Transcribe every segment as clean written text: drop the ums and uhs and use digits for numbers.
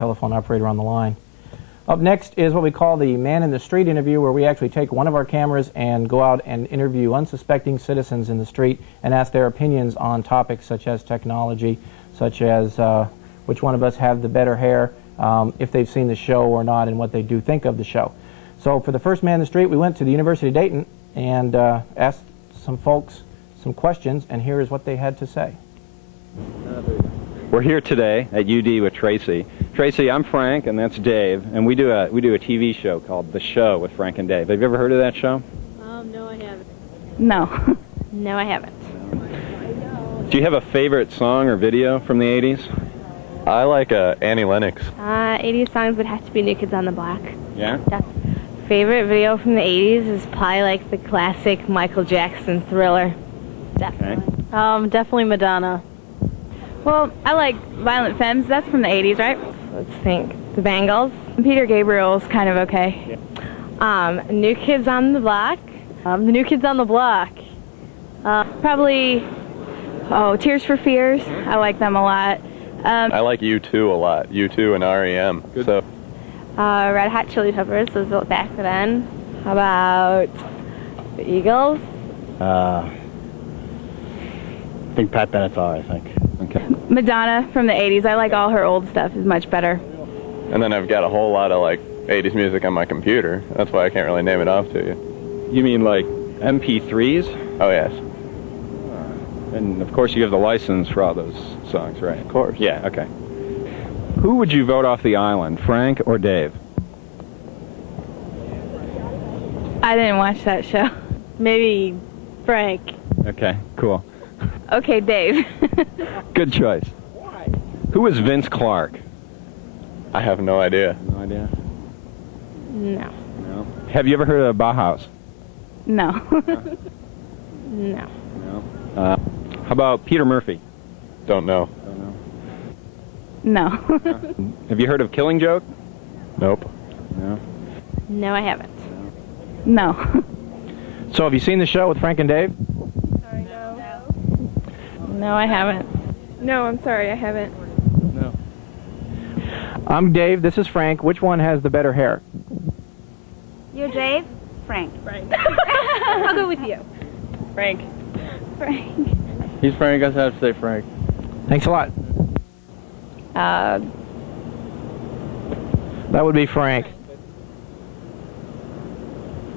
telephone operator on the line. Up next is what we call the Man in the Street interview, where we actually take one of our cameras and go out and interview unsuspecting citizens in the street and ask their opinions on topics such as technology, such as which one of us have the better hair, if they've seen the show or not, and what they do think of the show. So for the first Man in the Street, we went to the University of Dayton and asked some folks some questions, and here is what they had to say. We're here today at UD with Tracy. Tracy, I'm Frank, and that's Dave, and we do a TV show called The Show with Frank and Dave. Have you ever heard of that show? No, I haven't. No. No, I haven't. Do you have a favorite song or video from the 80s? I like Annie Lennox. 80s songs would have to be New Kids on the Block. Yeah? Favorite video from the 80s is probably like the classic Michael Jackson Thriller. Definitely. Okay. Definitely Madonna. Well, I like Violent Femmes. That's from the 80s, right? Let's think. The Bangles. Peter Gabriel's kind of okay. New Kids on the Block. The New Kids on the Block. Probably, Tears for Fears. I like them a lot. I like U2 a lot. U2 and REM. Good. So, Red Hot Chili Peppers was back then. How about the Eagles? I think Pat Benatar, I think. Okay. Madonna from the 80s. I like all her old stuff. Is much better. and then I've got a whole lot of like 80s music on my computer. That's why I can't really name it off to you. You mean like MP3s? Oh yes. And of course you have the license for all those songs, right? Of course. Yeah, okay. Who would you vote off the island, Frank or Dave? I didn't watch that show. Maybe Frank. Okay, cool. Okay, Dave. Good choice. Who is Vince Clarke? I have no idea. No idea. No. No. Have you ever heard of Bauhaus? No. No. No. How about Peter Murphy? Don't know. Don't know. No. Have you heard of Killing Joke? Nope. No. No, I haven't. No. So have you seen the show with Frank and Dave? Sorry, no. No, I haven't. No, I'm sorry, I haven't. No. I'm Dave, this is Frank. Which one has the better hair? You're Dave? Frank. Frank. I'll go with you. Frank. Frank. He's Frank, I guess I have to say Frank. Thanks a lot. That would be Frank.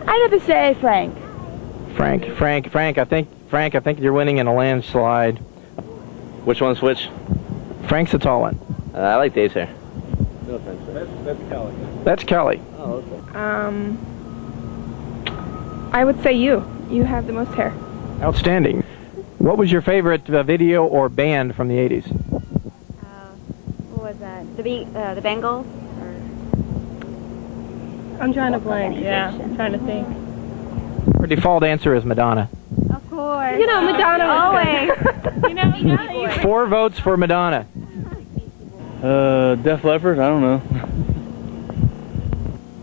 I gotta say Frank. Frank, I think you're winning in a landslide. Which one's which? Frank's the tall one. I like Dave's hair. No offense. That's Kelly. That's Kelly. Oh, okay. I would say you. You have the most hair. Outstanding. What was your favorite video or band from the 80s? What was that? The Bengals? I'm trying to blank. Yeah, I'm trying to think. Her default answer is Madonna. Of course. You know, Madonna was always. 4 votes for Madonna. Def Leppard? I don't know.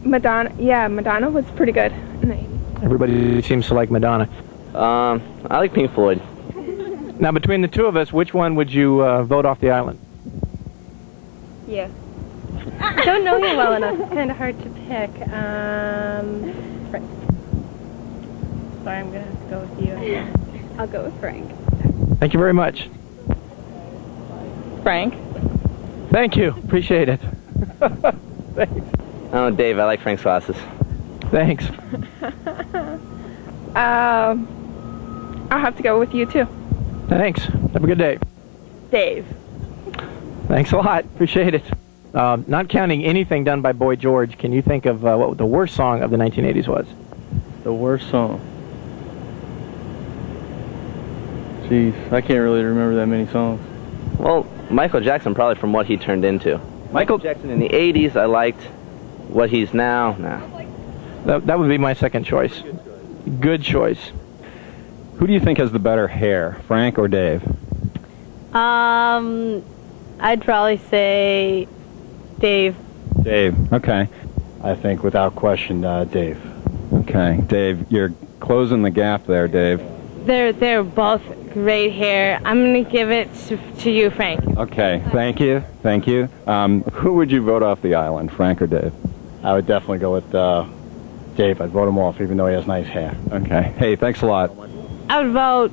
Madonna. Yeah, Madonna was pretty good in the 80s. Everybody seems to like Madonna. I like Pink Floyd. Now, between the two of us, which one would you vote off the island? Yeah. Don't know you well enough. It's kind of hard to pick. Frank. Sorry, I'm gonna have to go with you. I'll go with Frank. Thank you very much. Frank. Thank you. Appreciate it. Thanks. Oh, Dave, I like Frank's glasses. Thanks. I'll have to go with you too. Thanks. Have a good day. Dave. Thanks a lot. Appreciate it. Not counting anything done by Boy George, can you think of what the worst song of the 1980s was? The worst song. Jeez, I can't really remember that many songs. Well, Michael Jackson, probably from what he turned into. Michael Jackson in the 80s, I liked. What he's now, nah. That would be my second choice. Good choice. Who do you think has the better hair, Frank or Dave? I'd probably say Dave. Dave, okay. I think without question, Dave. Okay, Dave, you're closing the gap there, Dave. They're both great hair. I'm gonna give it to you, Frank. Okay, thank you, thank you. Who would you vote off the island, Frank or Dave? I would definitely go with Dave. I'd vote him off, even though he has nice hair. Okay. Hey, thanks a lot. I would vote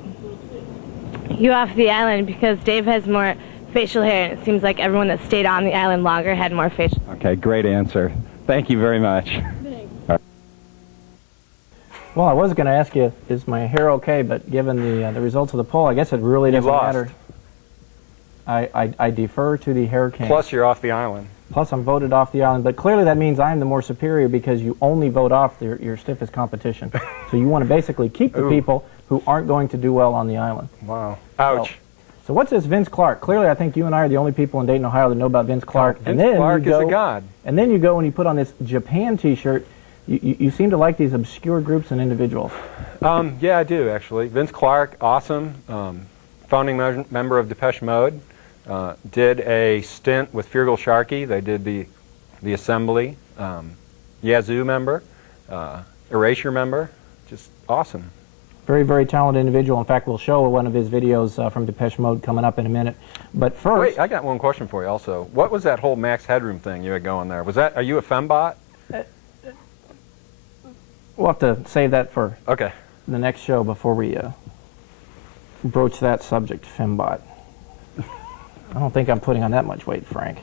you off the island because Dave has more facial hair, and it seems like everyone that stayed on the island longer had more facial. Okay, great answer. Thank you very much. Well, I was going to ask you, is my hair okay? But given the results of the poll, I guess it really doesn't matter. I defer to the hair king. Plus, you're off the island. Plus, I'm voted off the island. But clearly that means I'm the more superior because you only vote off your stiffest competition. So you want to basically keep the people who aren't going to do well on the island. Wow. Ouch. So what's this Vince Clarke? Clearly, I think you and I are the only people in Dayton, Ohio that know about Vince Clarke. Vince Clarke is a god. And then you go and you put on this Japan T-shirt. You seem to like these obscure groups and individuals. Yeah, I do, actually. Vince Clarke, awesome. Founding member of Depeche Mode. Did a stint with Feargal Sharkey. They did the Assembly. Yazoo member. Erasure member. Just awesome. Very, very talented individual. In fact, we'll show one of his videos from Depeche Mode coming up in a minute. But first... Wait, I got one question for you also. What was that whole Max Headroom thing you had going there? Are you a fembot? We'll have to save that for the next show before we broach that subject, fembot. I don't think I'm putting on that much weight, Frank.